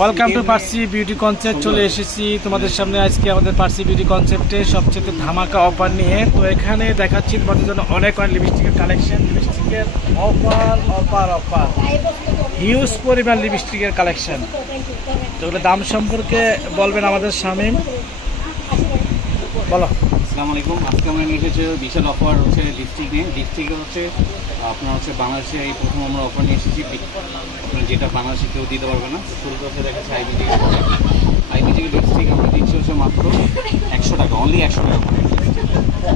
Welcome to Parsi beauty concept চলে এসেছি তোমাদের সামনে আজকে আমাদের পার্সি বিউটি কনসেপ্টে সবচেয়ে ধামাকা অফার নিয়ে। তো এখানে দেখাচ্ছি তোমাদের জন্য অনেক অনেক লিপস্টিকের কালেকশন লিপস্টিকের অফার অফার অফার হিউজ পরিমাণ লিপস্টিকের কালেকশন তো এগুলো দাম সম্পর্কে বলবেন আমাদের শামীম বলো। আসসালামু আলাইকুম। আজকে আমরা নিয়ে এসেছি বিশাল অফার হচ্ছে লিপস্টিক নিয়ে। লিপস্টিকে হচ্ছে আপনার হচ্ছে বাংলাদেশে এই প্রথম আমরা অফার নিয়ে এসেছি। আপনার যেটা বাংলাদেশে কেউ দিতে পারবে না। করতে দেখাচ্ছে আইবিজি আইবিজি লিপস্টিক আমরা দিচ্ছি হচ্ছে মাত্র একশো টাকা অনলি একশো টাকা করে।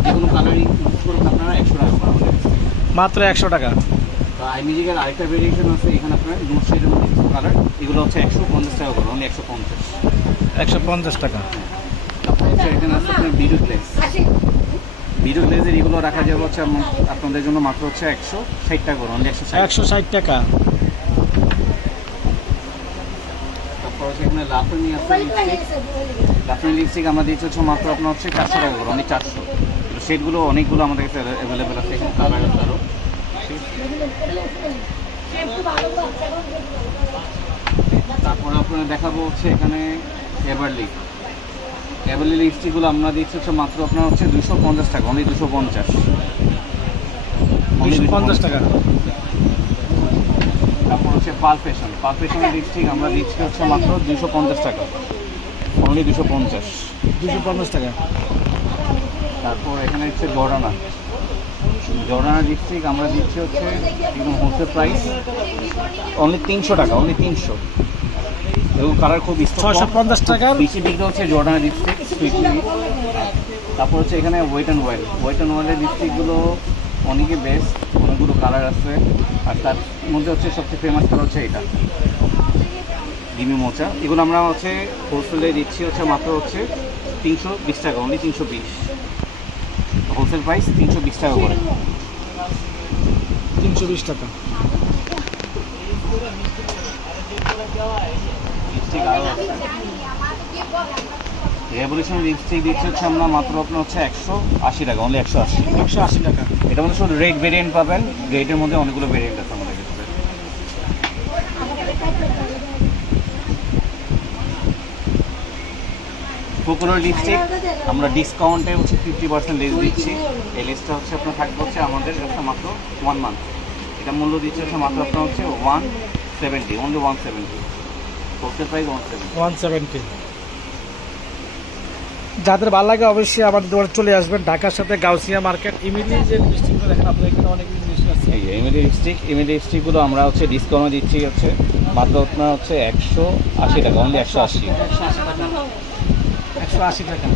যে কোনো কালারই ইউজ করুন আপনারা একশো টাকা করে আমাদের। মাত্র একশো টাকা। আইমিজিকের আরেকটা ভেরিয়েশন আছে এখানে আপনার নোট শেডের মধ্যে কিছু কালার এগুলো হচ্ছে একশো পঞ্চাশ টাকা করে অনলি একশো পঞ্চাশ। একশো পঞ্চাশ টাকা। তারপর হচ্ছে এখানে আছে আপনার বিডু গ্লেস বিডু গ্লেজের এগুলো রাখা যাবে হচ্ছে আপনাদের জন্য মাত্র হচ্ছে একশো ষাট টাকা করে অনলি একশো ষাট একশো ষাট টাকা। তারপর হচ্ছে এখানে লাফানি আছে লাফানি লিপস্টিক আমরা দিচ্ছি হচ্ছে মাত্র আপনার হচ্ছে চারশো টাকা করে অনলি চারশো। সেটগুলো অনেকগুলো আমাদের কাছে অ্যাভেলেবেল আছে এখানে কালার আছে আরও তারপরে আপনার দেখাবো হচ্ছে এখানে এভারলি এভারলি লিপস্টিকগুলো আমরা দিচ্ছি হচ্ছে মাত্র আপনার হচ্ছে দুশো পঞ্চাশ টাকা অনলি দুশো পঞ্চাশ। দুশো পঞ্চাশ টাকা। তারপর হচ্ছে পারফেশন পারফেশনের লিপস্টিক আমরা দিচ্ছি হচ্ছে মাত্র দুশো পঞ্চাশ টাকা। অনলি দুশো পঞ্চাশ। দুশো পঞ্চাশ টাকা। তারপর এখানে হচ্ছে জর্ডানা। জর্ডানা লিপস্টিক আমরা দিচ্ছি হচ্ছে একদম হোলসেল প্রাইস অনলি তিনশো টাকা অনলি তিনশো। এবং কালার খুব ছশো পঞ্চাশ টাকার। বেশি বিক্রি হচ্ছে জর্ডানা লিপস্টিক তারপর হচ্ছে এখানে Wet and Wild Wet and ওয়েলের লিপস্টিকগুলো অনেকই বেস্ট অনেকগুলো কালার আছে। আর তার মধ্যে হচ্ছে সবচেয়ে ফেমাস কালার হচ্ছে এটা। ডিমি মোচা। এগুলো আমরা হচ্ছে হোলসেলে দিচ্ছি হচ্ছে মাত্র হচ্ছে তিনশো বিশ টাকা অনলি তিনশো বিশ। হোলসেল প্রাইস তিনশো বিশ টাকা করে। তিনশো বিশ টাকা। লিপস্টিক আরও আছে রেভলিউশন লিপস্টিক দিচ্ছি হচ্ছে আমরা মাত্র আপনার হচ্ছে একশো আশি টাকা অনলি একশো আশি। একশো আশি টাকা। এটা মধ্যে শুধু রেড ভেরিয়েন্ট পাবেন রেডের মধ্যে অনেকগুলো ভেরিয়েন্ট আছে আমাদের কাছে। লিপস্টিক আমরা ডিসকাউন্টে হচ্ছে ফিফটি পার্সেন্ট লেস দিচ্ছি। এই লেসটা হচ্ছে আপনার থাকবে হচ্ছে আমাদের কাছে মাত্র ওয়ান মান্থ এটা মূল্য দিচ্ছে হচ্ছে মাত্র আপনার হচ্ছে ওয়ান 170, only 170. যাদের ভালো লাগে অবশ্যই আমাদের দোকানে চলে আসবেন। ঢাকার সাথে গাউসিয়া মার্কেট। ইমিলি যে দেখেন আপনাদের এখানে অনেক আছে। আমরা হচ্ছে ডিসকাউন্ট দিচ্ছি হচ্ছে মাত্র আপনার হচ্ছে একশো আশি টাকা অনলি একশো আশি। একশো আশি টাকা একশো আশি টাকা।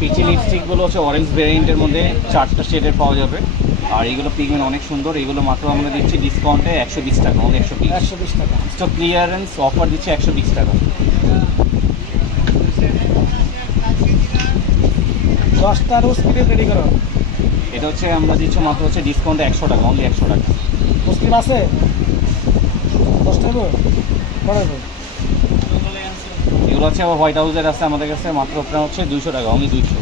পিচি লিপস্টিকগুলো হচ্ছে অরেঞ্জ ভেরিয়েন্টের মধ্যে চারটা শেডের পাওয়া যাবে। আর এইগুলো পিগমেন্ট অনেক সুন্দর। এইগুলো মাত্র আমরা দিচ্ছি ডিসকাউন্টে একশো বিশ টাকা অনলি একশো বিশ। একশো বিশ টাকা। স্টক ক্লিয়ারেন্স অফার দিচ্ছে একশো বিশ টাকা। দশটা রোজ কিনে রেডি করো। এটা হচ্ছে আমরা দিচ্ছি মাত্র হচ্ছে ডিসকাউন্টে একশো টাকা অনলি একশো টাকা। মুসলিম আছে? দশটা হবে? এগুলো হচ্ছে আবার হোয়াইট হাউসের আছে আমাদের কাছে মাত্র আপনার হচ্ছে দুইশো টাকা অনলি দুইশো।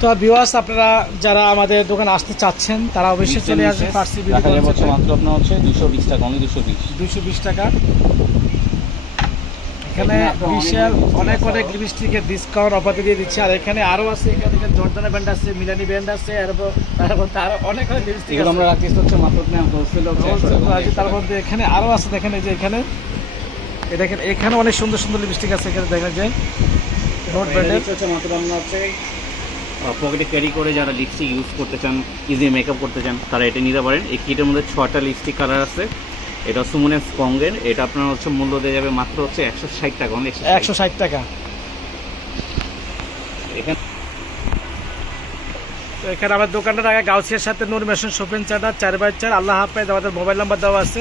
তো ভিউয়ার্স আপনারা যারা আমাদের দোকানে আসতে চাচ্ছেন তারা অবশ্যই চলে আসবেন পার্সি মাত্র আপনার হচ্ছে দুশো বিশ টাকা অনলি দুশো বিশ। দুশো বিশ টাকা। এখানে আপনার বিশাল অনেক অনেক লিপস্টিকের ডিসকাউন্ট অফার দিয়ে দিচ্ছে। আর এখানে আরও আছে এখানে জর্দানা ব্যান্ড আছে মিলানি ব্যান্ড আছে এরপর তারপর তার অনেক অনেক লিপস্টিক এগুলো আমরা রাখছি হচ্ছে মাত্র আপনার তার মধ্যে এখানে আরও আছে দেখেন এই যে এখানে। এই দেখেন এখানে অনেক সুন্দর সুন্দর লিপস্টিক আছে এখানে দেখা যায়। নোট হচ্ছে মাত্র আমরা হচ্ছে পকেটে ক্যারি করে যারা লিপস্টিক ইউজ করতে চান ইজি মেকআপ করতে চান তারা এটা নিতে পারেন। এই কিটের মধ্যে ছটা লিপস্টিক কালার আছে। এটা সুমনের স্পঙ্গের এটা আপনার হচ্ছে মূল্য দিয়ে যাবে মাত্র হচ্ছে একশো ষাট টাকা একশো ষাট। টাকা। এখানে তো এখানে আমার দোকানটা টাকা গাউসিয়ার সাথে নূর মেশন শপিং সেন্টার চার বাই চার। আল্লাহ হাফেজ আমাদের মোবাইল নাম্বার দেওয়া আছে।